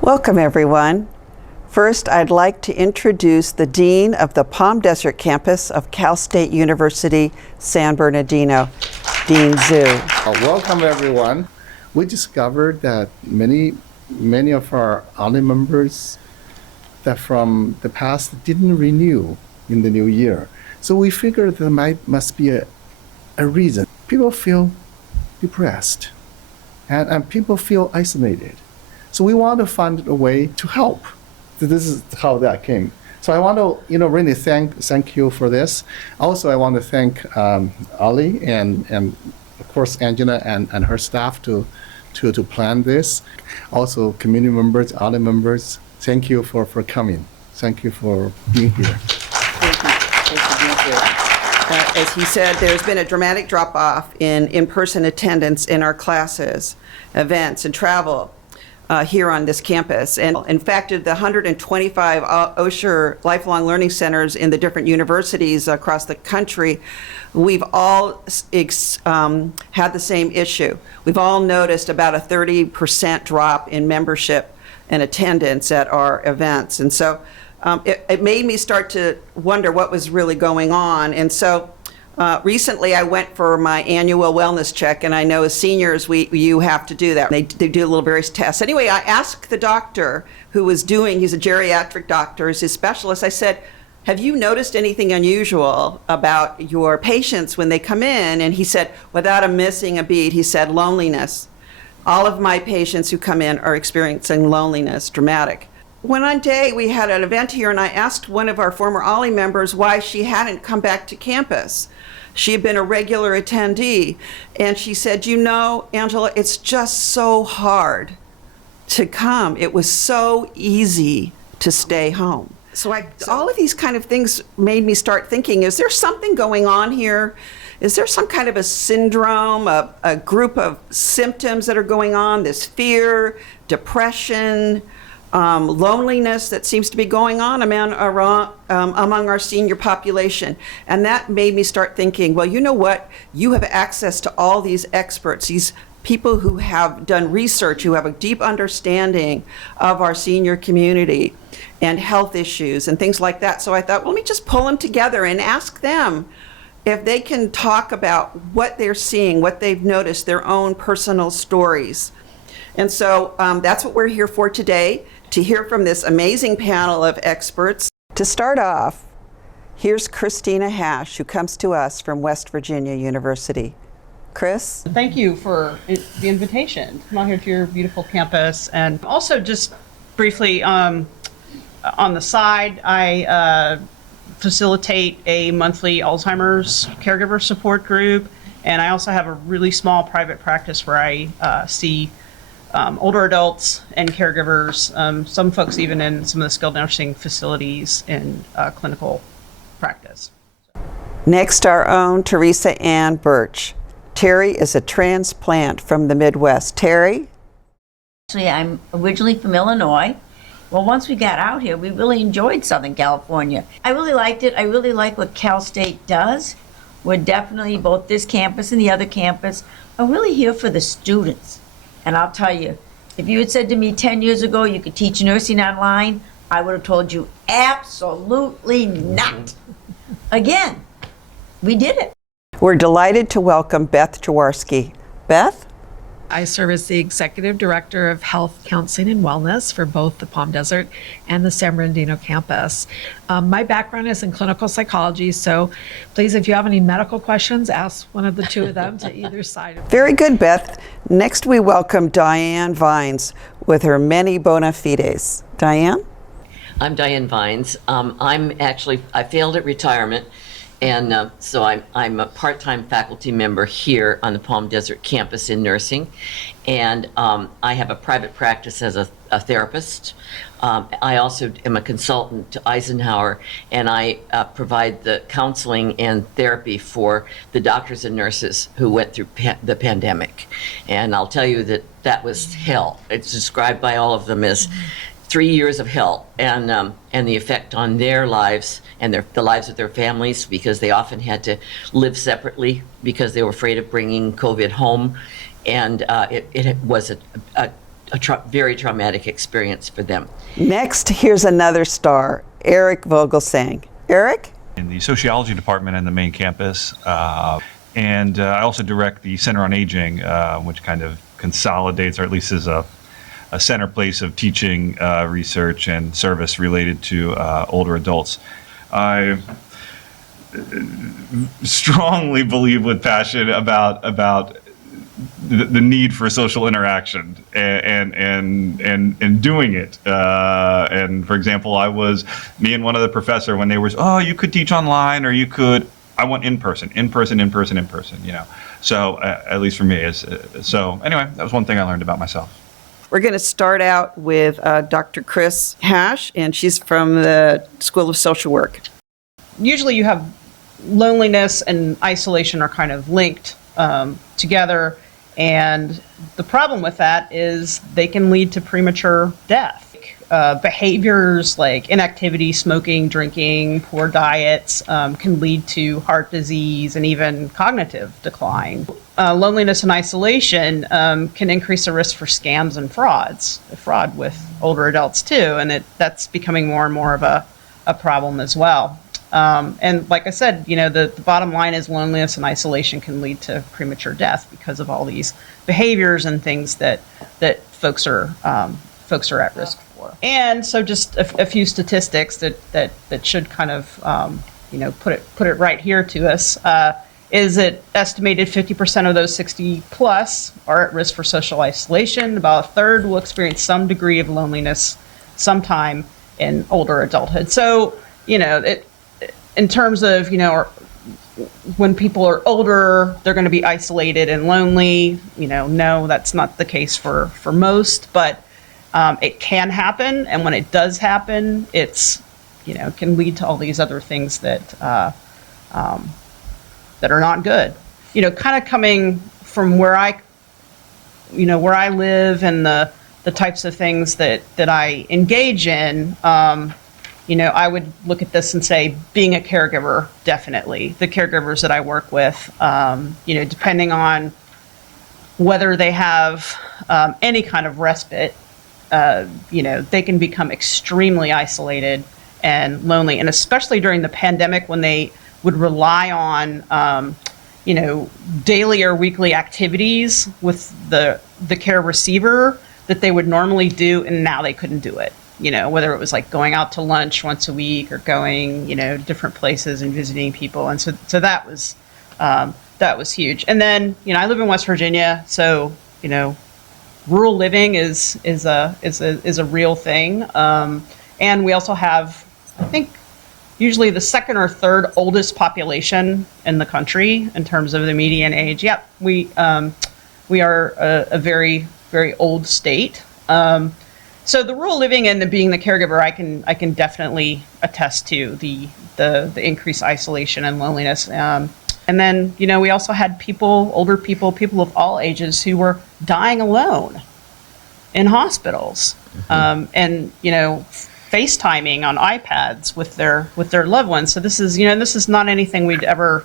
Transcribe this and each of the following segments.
Welcome, everyone. First, I'd like to introduce the Dean of the Palm Desert campus of Cal State University, San Bernardino, Dean Zhu. Welcome, everyone. We discovered that many of our OLLI members that from the past didn't renew in the new year. So we figured there must be a reason. People feel depressed and people feel isolated. So we want to find a way to help. So this is how that came. So I want to, really thank you for this. Also, I want to thank OLLI and of course Angela and her staff to plan this. Also, community members, OLLI members, thank you for coming. Thank you for being here. Thank you for being here. As he said, there's been a dramatic drop-off in in-person attendance in our classes, events, and travel here on this campus. And in fact, the 125 Osher lifelong learning centers in the different universities across the country, we've all had the same issue. We've all noticed about a 30% drop in membership and attendance at our events. And so it made me start to wonder what was really going on. And so recently I went for my annual wellness check, and I know as seniors you have to do that. They do little various tests. Anyway, I asked the doctor who was he's a geriatric doctor, he's his specialist. I said, have you noticed anything unusual about your patients when they come in? And he said, without missing a beat, he said, loneliness. All of my patients who come in are experiencing loneliness, dramatic. One day we had an event here, and I asked one of our former OLLI members why she hadn't come back to campus. She had been a regular attendee, and she said, Angela, it's just so hard to come. It was so easy to stay home. So all of these kind of things made me start thinking, is there something going on here? Is there some kind of a syndrome, a group of symptoms that are going on, this fear, depression, loneliness that seems to be going on among our senior population? And that made me start thinking, well, you know what? You have access to all these experts, these people who have done research, who have a deep understanding of our senior community and health issues and things like that. So I thought, well, let me just pull them together and ask them if they can talk about what they're seeing, what they've noticed, their own personal stories. And so that's what we're here for today, to hear from this amazing panel of experts. To start off, here's Christina Hash, who comes to us from West Virginia University. Chris? Thank you for the invitation to come out here to your beautiful campus. And also just briefly, on the side, I facilitate a monthly Alzheimer's caregiver support group. And I also have a really small private practice where I see older adults and caregivers, some folks even in some of the skilled nursing facilities in clinical practice. Next, our own Teresa Ann Birch. Terry is a transplant from the Midwest. Terry? Actually, I'm originally from Illinois. Well, once we got out here, we really enjoyed Southern California. I really liked it. I really like what Cal State does. We're definitely, both this campus and the other campus, are really here for the students. And I'll tell you, if you had said to me 10 years ago you could teach nursing online, I would have told you absolutely not. Again, we did it. We're delighted to welcome Beth Jaworski. Beth? I serve as the Executive Director of Health, Counseling, and Wellness for both the Palm Desert and the San Bernardino campus. My background is in clinical psychology, so please, if you have any medical questions, ask one of the two of them to either side. Very good, Beth. Next, we welcome Diane Vines with her many bona fides. Diane? I'm Diane Vines. I failed at retirement. And so I'm a part-time faculty member here on the Palm Desert campus in nursing. And I have a private practice as a therapist. I also am a consultant to Eisenhower, and I provide the counseling and therapy for the doctors and nurses who went through the pandemic. And I'll tell you that was hell. It's described by all of them as 3 years of hell, and the effect on their lives and the lives of their families, because they often had to live separately because they were afraid of bringing COVID home, and it was a very traumatic experience for them. Next, here's another star, Eric Vogelsang. Eric? In the sociology department in the main campus, and I also direct the Center on Aging, which kind of consolidates, or at least is a center place of teaching, research, and service related to older adults. I strongly believe with passion about the need for social interaction and doing it. And for example, me and one other professor, when they were, you could teach online, or you could, I want in person, you know. So at least for me, so anyway, that was one thing I learned about myself. We're going to start out with Dr. Chris Hash, and she's from the School of Social Work. Usually you have loneliness and isolation are kind of linked together. And the problem with that is they can lead to premature death. Behaviors like inactivity, smoking, drinking, poor diets can lead to heart disease and even cognitive decline. Loneliness and isolation can increase the risk for scams and fraud with older adults too, and that's becoming more and more of a problem as well. And like I said, you know, the bottom line is loneliness and isolation can lead to premature death because of all these behaviors and things that folks are at risk for. And so just a few statistics that should kind of put it right here to us. Is it estimated 50% of those 60 plus are at risk for social isolation. About a third will experience some degree of loneliness sometime in older adulthood. So, you know, in terms of, you know, when people are older, they're going to be isolated and lonely. You know, no, that's not the case for most, but it can happen. And when it does happen, it's, you know, can lead to all these other things that are not good. You know, kind of coming from where I live and the types of things that I engage in, you know, I would look at this and say being a caregiver, definitely. The caregivers that I work with, you know, depending on whether they have any kind of respite, you know, they can become extremely isolated and lonely. And especially during the pandemic when they would rely on, you know, daily or weekly activities with the care receiver that they would normally do, and now they couldn't do it. You know, whether it was like going out to lunch once a week or going, you know, different places and visiting people. And so that was huge. And then, you know, I live in West Virginia, so, you know, rural living is a real thing. And we also have, I think, usually the second or third oldest population in the country in terms of the median age. Yep, we are a very, very old state. So the rural living and being the caregiver, I can definitely attest to the increased isolation and loneliness. And then, you know, we also had older people of all ages who were dying alone in hospitals, and, you know, FaceTiming on iPads with their loved ones. So this is not anything we'd ever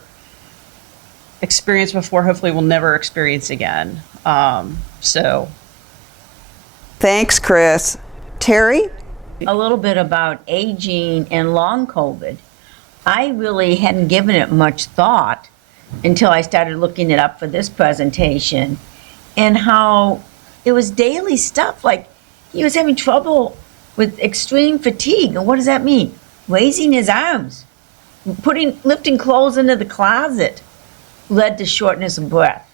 experienced before. Hopefully we'll never experience again. So. Thanks, Chris. Terry? A little bit about aging and long COVID. I really hadn't given it much thought until I started looking it up for this presentation, and how it was daily stuff. Like, he was having trouble with extreme fatigue. And what does that mean? Raising his arms, lifting clothes into the closet led to shortness of breath.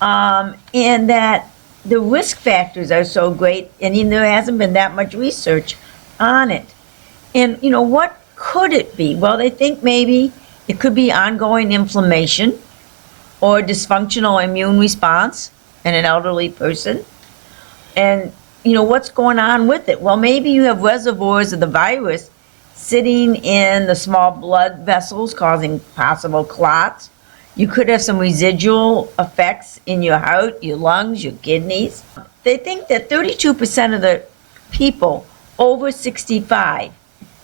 And that the risk factors are so great, and there hasn't been that much research on it. And, you know, what could it be? Well, they think maybe it could be ongoing inflammation or dysfunctional immune response in an elderly person. And, you know, what's going on with it? Well, maybe you have reservoirs of the virus sitting in the small blood vessels causing possible clots. You could have some residual effects in your heart, your lungs, your kidneys. They think that 32% of the people over 65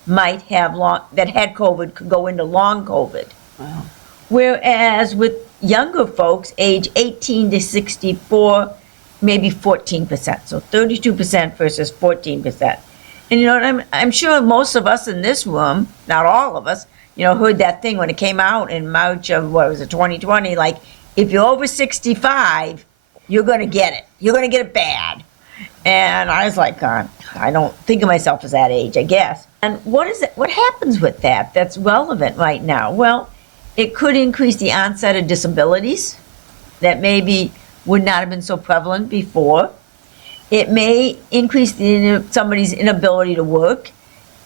might have that had COVID could go into long COVID. Wow. Whereas with younger folks, age 18 to 64, maybe 14%. So 32% versus 14%. And you know what, I'm sure most of us in this room, not all of us, heard that thing when it came out in March of, 2020, like, if you're over 65, you're going to get it. You're going to get it bad. And I was like, I don't think of myself as that age, I guess. And what happens with that that's relevant right now? Well, it could increase the onset of disabilities that maybe would not have been so prevalent before. It may increase somebody's inability to work.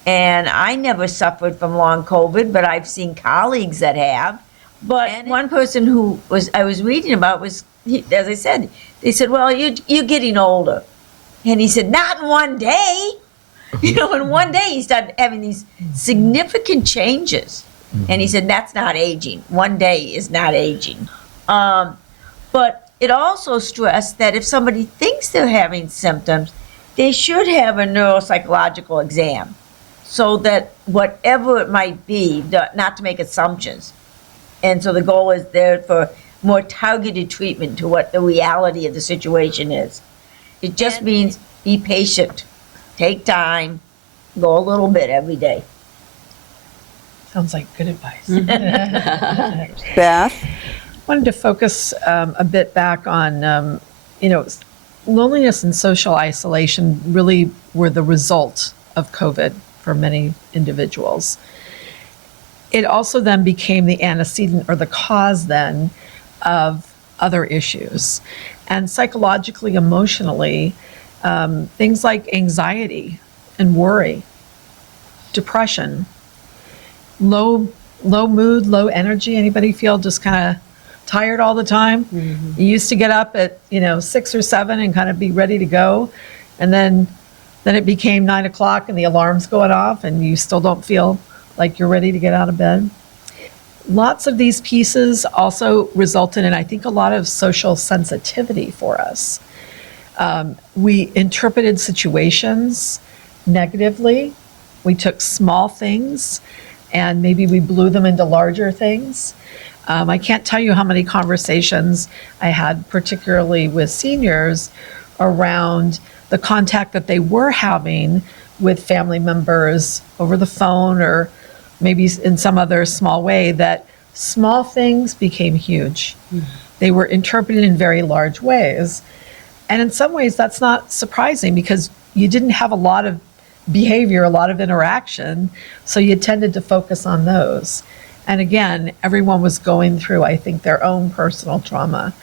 And I never suffered from long COVID, but I've seen colleagues that have. But one person I was reading about as I said, they said, well, you're getting older. And he said, not in one day. In one day he started having these significant changes. And he said, that's not aging. One day is not aging. But it also stressed that if somebody thinks they're having symptoms, they should have a neuropsychological exam so that whatever it might be, not to make assumptions. And so the goal is there for more targeted treatment to what the reality of the situation is. It just means be patient, take time, go a little bit every day. Sounds like good advice. Beth? Wanted to focus a bit back on, loneliness and social isolation really were the result of COVID for many individuals. It also then became the antecedent or the cause then of other issues. And psychologically, emotionally, things like anxiety and worry, depression, low mood, low energy. Anybody feel just kind of tired all the time? Mm-hmm. You used to get up at 6 or 7 and kind of be ready to go, and then it became 9 o'clock and the alarm's going off and you still don't feel like you're ready to get out of bed. Lots of these pieces also resulted in, I think, a lot of social sensitivity for us. We interpreted situations negatively. We took small things and maybe we blew them into larger things. I can't tell you how many conversations I had, particularly with seniors, around the contact that they were having with family members over the phone or maybe in some other small way, that small things became huge. Mm-hmm. They were interpreted in very large ways. And in some ways, that's not surprising because you didn't have a lot of behavior, a lot of interaction, so you tended to focus on those. And again, everyone was going through, I think, their own personal trauma.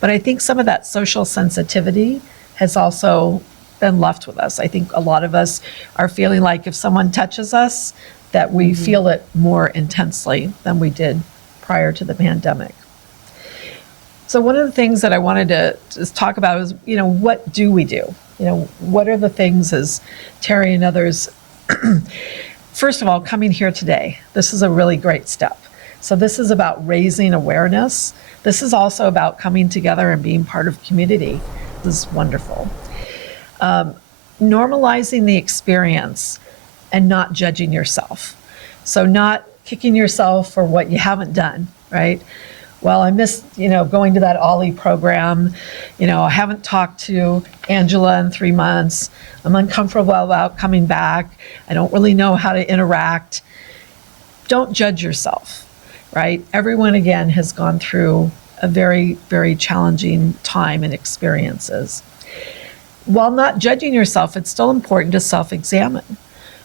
But I think some of that social sensitivity has also been left with us. I think a lot of us are feeling like if someone touches us, that we feel it more intensely than we did prior to the pandemic. So one of the things that I wanted to just talk about is, what do we do? What are the things, as Terry and others, first of all, coming here today, this is a really great step. So this is about raising awareness. This is also about coming together and being part of community. This is wonderful. Normalizing the experience and not judging yourself. So not kicking yourself for what you haven't done, right? Well, I missed, going to that OLLI program. I haven't talked to Angela in 3 months. I'm uncomfortable about coming back. I don't really know how to interact. Don't judge yourself, right? Everyone, again, has gone through a very, very challenging time and experiences. While not judging yourself, it's still important to self-examine.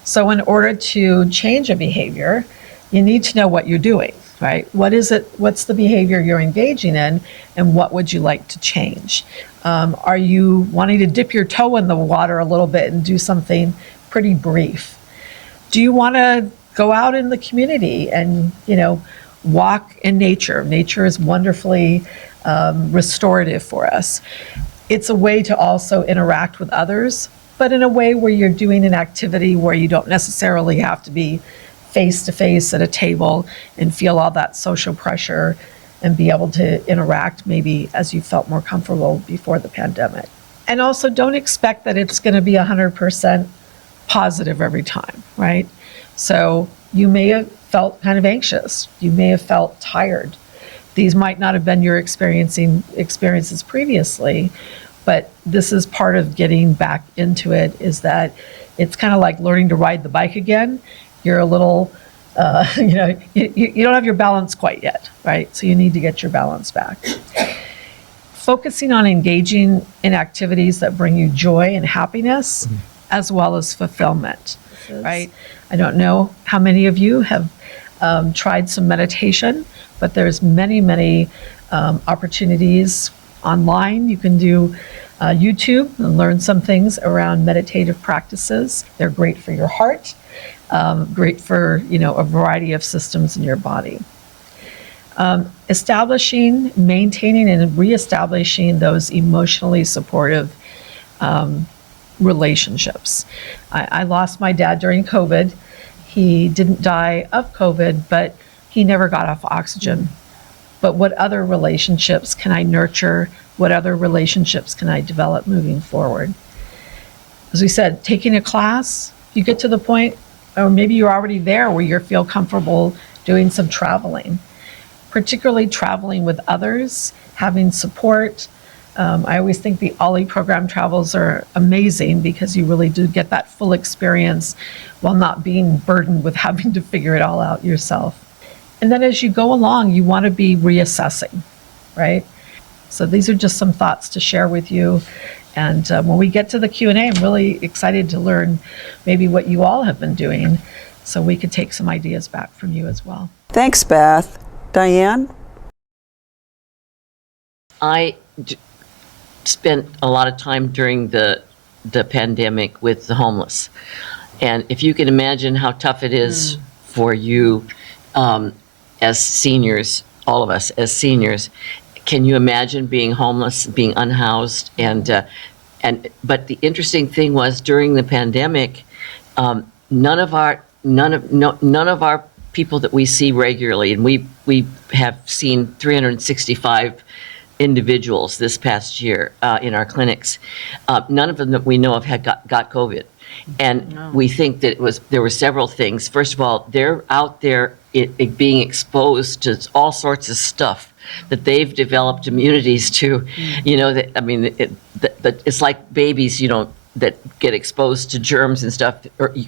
So in order to change a behavior, you need to know what you're doing, right? What is it? What's the behavior you're engaging in, and what would you like to change? Are you wanting to dip your toe in the water a little bit and do something pretty brief? Do you want to go out in the community and, walk in nature? Nature is wonderfully restorative for us. It's a way to also interact with others, but in a way where you're doing an activity where you don't necessarily have to be face-to-face at a table and feel all that social pressure and be able to interact maybe as you felt more comfortable before the pandemic. And also don't expect that it's going to be 100% positive every time, right? So you may have felt kind of anxious. You may have felt tired. These might not have been your experiences previously, but this is part of getting back into it, is that it's kind of like learning to ride the bike again. You're a little, you don't have your balance quite yet, right? So you need to get your balance back. Focusing on engaging in activities that bring you joy and happiness, as well as fulfillment, right? I don't know how many of you have tried some meditation, but there's many opportunities online. You can do YouTube and learn some things around meditative practices. They're great for your heart, great for, a variety of systems in your body. Establishing, maintaining, and reestablishing those emotionally supportive relationships. I lost my dad during COVID. He didn't die of COVID, but he never got off oxygen. But what other relationships can I nurture? What other relationships can I develop moving forward? As we said, taking a class, you get to the point, or maybe you're already there where you feel comfortable doing some traveling, particularly traveling with others, having support. I always think the OLLI program travels are amazing because you really do get that full experience while not being burdened with having to figure it all out yourself. And then as you go along, you want to be reassessing, right? So these are just some thoughts to share with you. And when we get to the Q&A, I'm really excited to learn maybe what you all have been doing so we could take some ideas back from you as well. Thanks, Beth. Diane? Spent a lot of time during the pandemic with the homeless. And if you can imagine how tough it is for you as seniors, all of us as seniors, can you imagine being homeless, being unhoused? But the interesting thing was during the pandemic, none of our people that we see regularly, and we have seen 365 individuals this past year in our clinics. None of them that we know of had got COVID. And we think that there were several things. First of all, they're out there being exposed to all sorts of stuff that they've developed immunities to. It's like babies, that get exposed to germs and stuff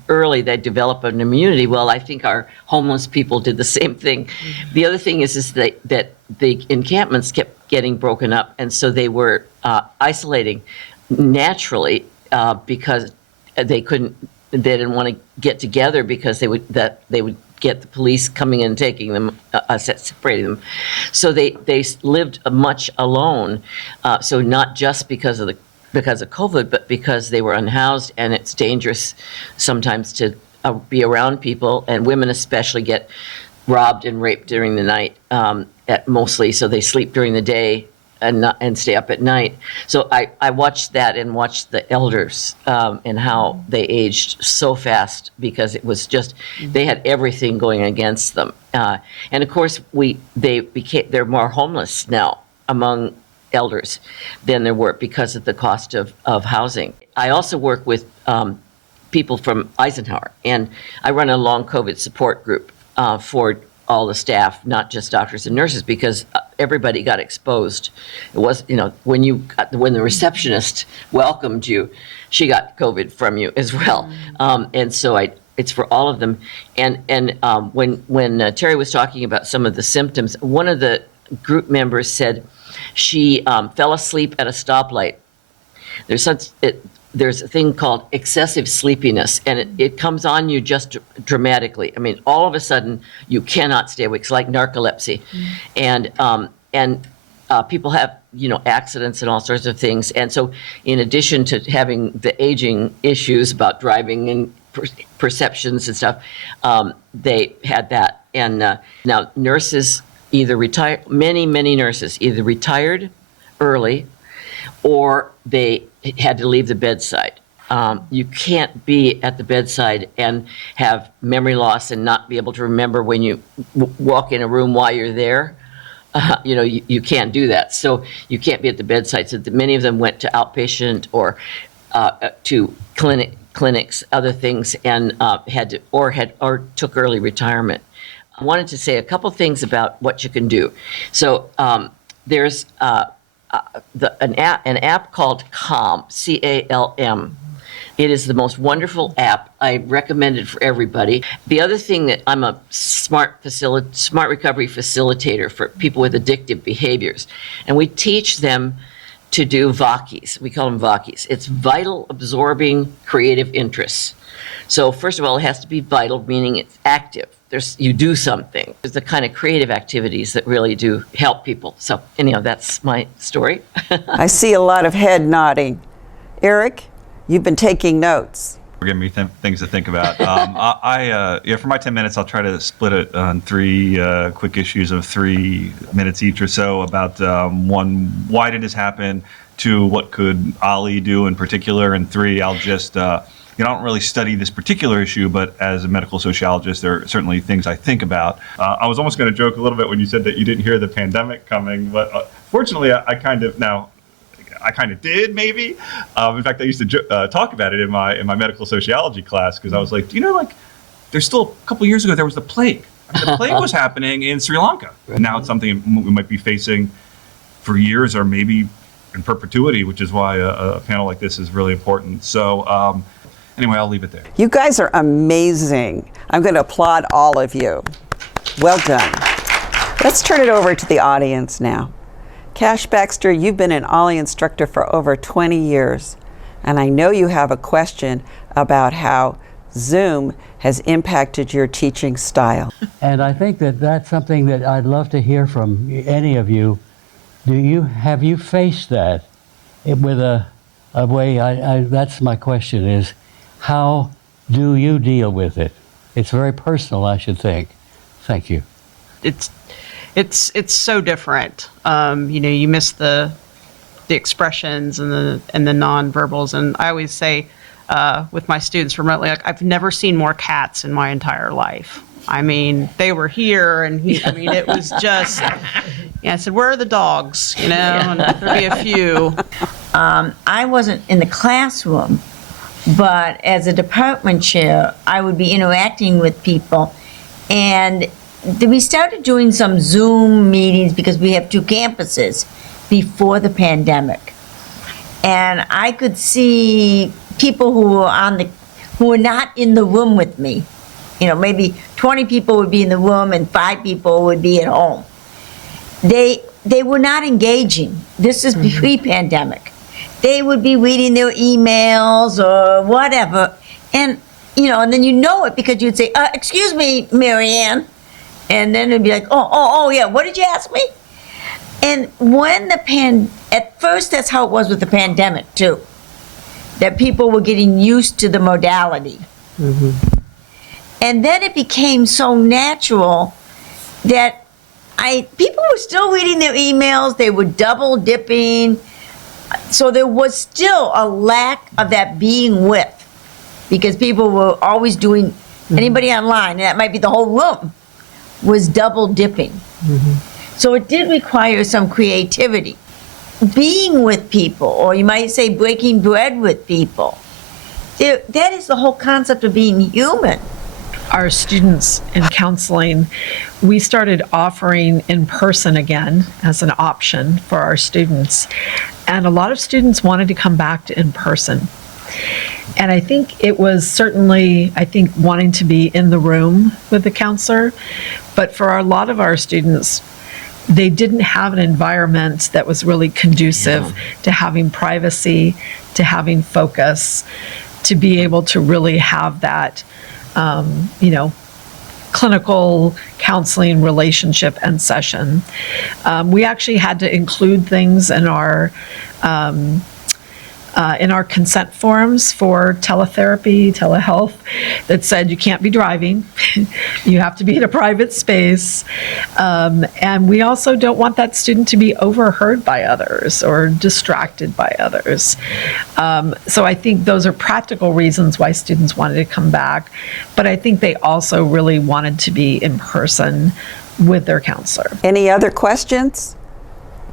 early, they develop an immunity. Well, I think our homeless people did the same thing. The other thing is that the encampments kept getting broken up, and so they were isolating naturally because they didn't want to get together because they would get the police coming in and taking them, separating them. So they lived much alone. So not just because of COVID, but because they were unhoused, and it's dangerous sometimes to be around people, and women especially get robbed and raped during the night, mostly, so they sleep during the day and stay up at night. So I watched that and watched the elders and how they aged so fast because it was just, they had everything going against them. And of course, they're more homeless now among elders than there were because of the cost of housing. I also work with people from Eisenhower, and I run a long COVID support group for all the staff, not just doctors and nurses, because everybody got exposed. It was, when the receptionist welcomed you, she got COVID from you as well. And so it's for all of them. And when Terry was talking about some of the symptoms, one of the group members said she fell asleep at a stoplight. There's a thing called excessive sleepiness, and it comes on you just dramatically. I mean, all of a sudden, you cannot stay awake. It's like narcolepsy. And people have, accidents and all sorts of things. And so in addition to having the aging issues about driving and perceptions and stuff, they had that. And now nurses either retired, many nurses either retired early or they had to leave the bedside. You can't be at the bedside and have memory loss and not be able to remember when you walk in a room while you're there. you can't do that. So you can't be at the bedside. So many of them went to outpatient or to clinics, other things, and took early retirement. I wanted to say a couple things about what you can do. So there's an app called Calm, CALM. It is the most wonderful app. I recommend it for everybody. The other thing that I'm a smart recovery facilitator for people with addictive behaviors, and we teach them to do VACIs. We call them VACIs. It's vital, absorbing, creative interests. So first of all, it has to be vital, meaning it's active. You do something. There's the kind of creative activities that really do help people. So anyhow, that's my story. I see a lot of head nodding. Eric, you've been taking notes. For giving me things to think about. For my 10 minutes, I'll try to split it on 3 quick issues of 3 minutes each or so about 1, why did this happen? 2, what could OLLI do in particular? And 3, I'll just, I don't really study this particular issue, but as a medical sociologist, there are certainly things I think about. I was almost going to joke a little bit when you said that you didn't hear the pandemic coming, but fortunately, I kind of did, maybe. In fact, I used to talk about it in my medical sociology class, because I was like, there's still a couple years ago, there was the plague. The plague was happening in Sri Lanka. And now it's something we might be facing for years or maybe in perpetuity, which is why a panel like this is really important. So anyway, I'll leave it there. You guys are amazing. I'm going to applaud all of you. Well done. Let's turn it over to the audience now. Cash Baxter, you've been an OLLI instructor for over 20 years, and I know you have a question about how Zoom has impacted your teaching style. And I think that that's something that I'd love to hear from any of you. Have you faced that with a way? That's my question: is how do you deal with it? It's very personal, I should think. Thank you. It's so different. You miss the expressions and the nonverbals. And I always say with my students remotely, like, I've never seen more cats in my entire life. I mean, they were here, and it was just. I said, "Where are the dogs?" And there'd be a few. I wasn't in the classroom, but as a department chair, I would be interacting with people, and we started doing some Zoom meetings because we have 2 campuses before the pandemic. And I could see people who were not in the room with me. Maybe 20 people would be in the room and 5 people would be at home. They were not engaging. This is pre-pandemic. They would be reading their emails or whatever. And, and then it because you'd say, "Excuse me, Marianne." And then it'd be like, oh, yeah, what did you ask me? And when at first, that's how it was with the pandemic, too. That people were getting used to the modality. Mm-hmm. And then it became so natural that people were still reading their emails, they were double dipping. So there was still a lack of that being with, because people were always doing, anybody online, and that might be the whole room, was double dipping. Mm-hmm. So it did require some creativity. Being with people, or you might say breaking bread with people, that is the whole concept of being human. Our students in counseling, we started offering in person again as an option for our students. And a lot of students wanted to come back to in person. And I think it was certainly, wanting to be in the room with the counselor. But for a lot of our students, they didn't have an environment that was really conducive to having privacy, to having focus, to be able to really have that, clinical counseling relationship and session. We actually had to include things in our consent forms for teletherapy, telehealth, that said you can't be driving, you have to be in a private space, and we also don't want that student to be overheard by others or distracted by others. So I think those are practical reasons why students wanted to come back, but I think they also really wanted to be in person with their counselor. Any other questions?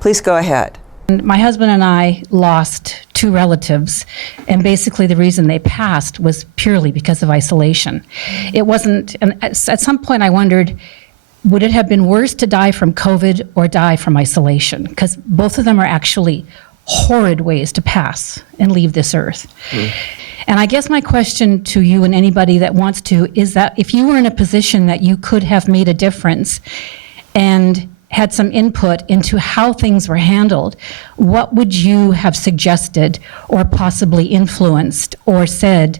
Please go ahead. My husband and I lost 2 relatives, and basically the reason they passed was purely because of isolation. It wasn't, and at some point I wondered, would it have been worse to die from COVID or die from isolation? Because both of them are actually horrid ways to pass and leave this earth. And I guess my question to you and anybody that wants to is that if you were in a position that you could have made a difference and had some input into how things were handled, what would you have suggested or possibly influenced or said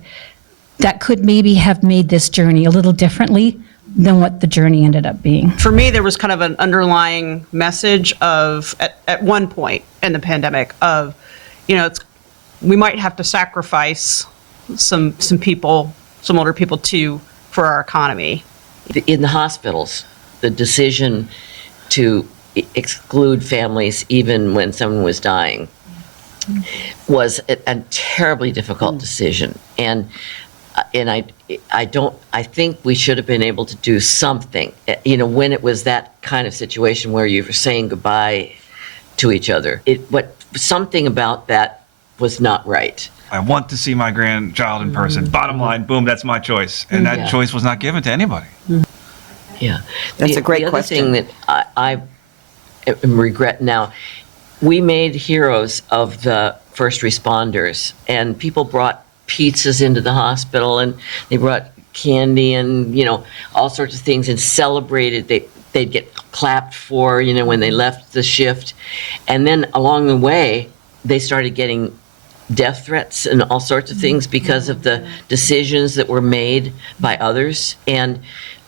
that could maybe have made this journey a little differently than what the journey ended up being? For me, there was kind of an underlying message of, at one point in the pandemic, of, we might have to sacrifice some people, some older people too, for our economy. In the hospitals, the decision to exclude families even when someone was dying was a terribly difficult decision. And I think we should have been able to do something, when it was that kind of situation where you were saying goodbye to each other. Something about that was not right. I want to see my grandchild in person. Bottom line, boom, that's my choice. And that choice was not given to anybody. Yeah. That's a great the other question. thing that I regret now, we made heroes of the first responders, and people brought pizzas into the hospital, and they brought candy and, all sorts of things, and celebrated. They'd get clapped for, when they left the shift. And then along the way, they started getting death threats and all sorts of things because of the decisions that were made by others. And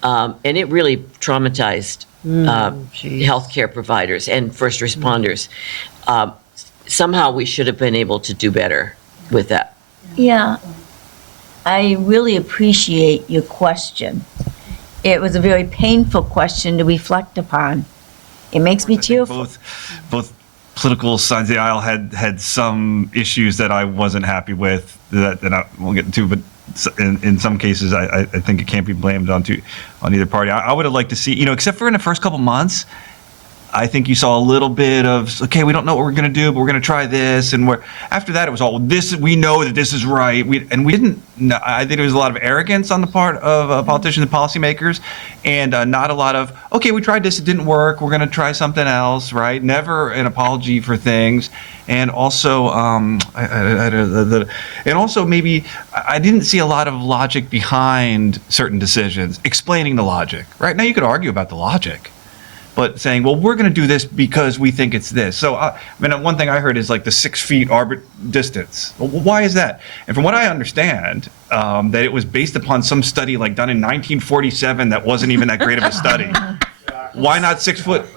it really traumatized healthcare providers and first responders. Somehow we should have been able to do better with that. Yeah, I really appreciate your question. It was a very painful question to reflect upon. It makes me tearful. Both political sides of the aisle had some issues that I wasn't happy with that I won't get into, but in some cases I think it can't be blamed on either party. I would have liked to see, except for in the first couple months, I think you saw a little bit of, okay, we don't know what we're going to do, but we're going to try this. And after that, it was all this. We know that this is right. We didn't. I think there was a lot of arrogance on the part of politicians and policymakers, and not a lot of, okay, we tried this, it didn't work. We're going to try something else, right? Never an apology for things. And also, maybe I didn't see a lot of logic behind certain decisions, explaining the logic. Right now, you could argue about the logic, but saying, well, we're going to do this because we think it's this. So, one thing I heard is like the 6 feet distance. Well, why is that? And from what I understand, that it was based upon some study like done in 1947 that wasn't even that great of a study. Why not 6.5 feet?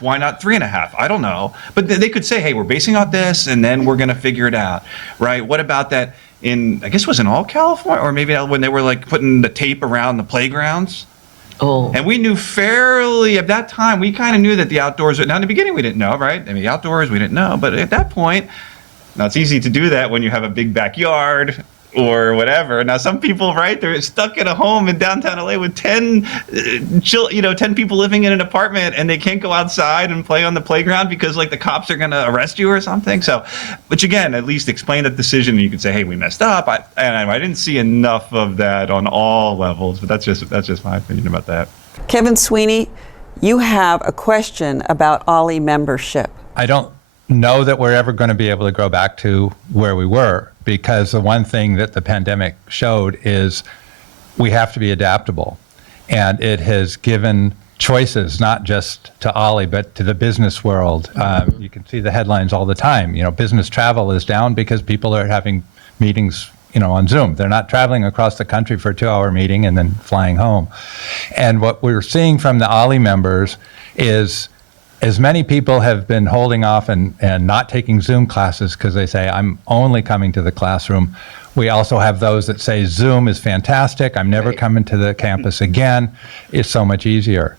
Why not 3.5? I don't know. But they could say, hey, we're basing on this, and then we're going to figure it out, right? What about that I guess it was in all California, or maybe when they were like putting the tape around the playgrounds? Oh. And we knew at that time, we kind of knew that the outdoors, now in the beginning we didn't know, right? I mean, the outdoors, we didn't know. But at that point, now it's easy to do that when you have a big backyard or whatever. Now, some people, right, they're stuck in a home in downtown LA with 10 people living in an apartment, and they can't go outside and play on the playground because like the cops are going to arrest you or something. So, which again, at least explain that decision, and you could say, hey, we messed up. I didn't see enough of that on all levels, but that's just my opinion about that. Kevin Sweeney, you have a question about OLLI membership. I don't know that we're ever going to be able to go back to where we were, because the one thing that the pandemic showed is we have to be adaptable. And it has given choices, not just to OLLI, but to the business world. You can see the headlines all the time. Business travel is down because people are having meetings, on Zoom. They're not traveling across the country for a 2-hour meeting and then flying home. And what we're seeing from the OLLI members is, as many people have been holding off and not taking Zoom classes because they say, I'm only coming to the classroom. We also have those that say, Zoom is fantastic. I'm never coming to the campus again. It's so much easier.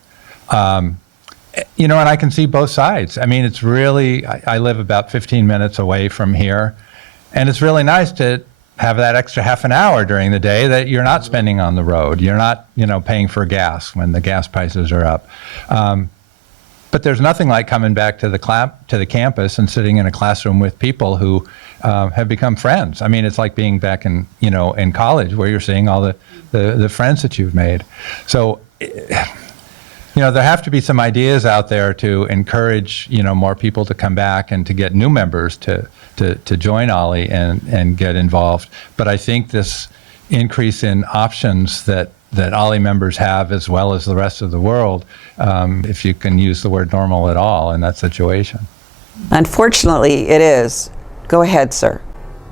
And I can see both sides. I mean, it's really, I live about 15 minutes away from here. And it's really nice to have that extra half an hour during the day that you're not spending on the road. You're not, paying for gas when the gas prices are up. But there's nothing like coming back to the campus and sitting in a classroom with people who have become friends. I mean, it's like being back in college where you're seeing all the friends that you've made. So, there have to be some ideas out there to encourage, more people to come back and to get new members to join OLLI and get involved. But I think this increase in options that OLLI members have, as well as the rest of the world, if you can use the word normal at all in that situation. Unfortunately, it is. Go ahead, sir.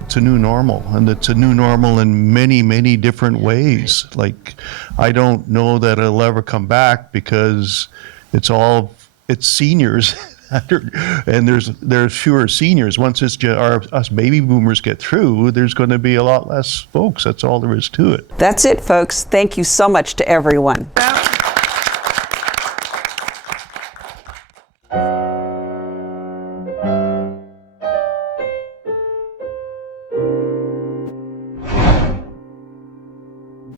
It's a new normal, and it's a new normal in many, many different ways. Like, I don't know that it'll ever come back because it's seniors, and there's fewer seniors. Once us baby boomers get through, there's going to be a lot less folks. That's all there is to it. That's it, folks. Thank you so much to everyone.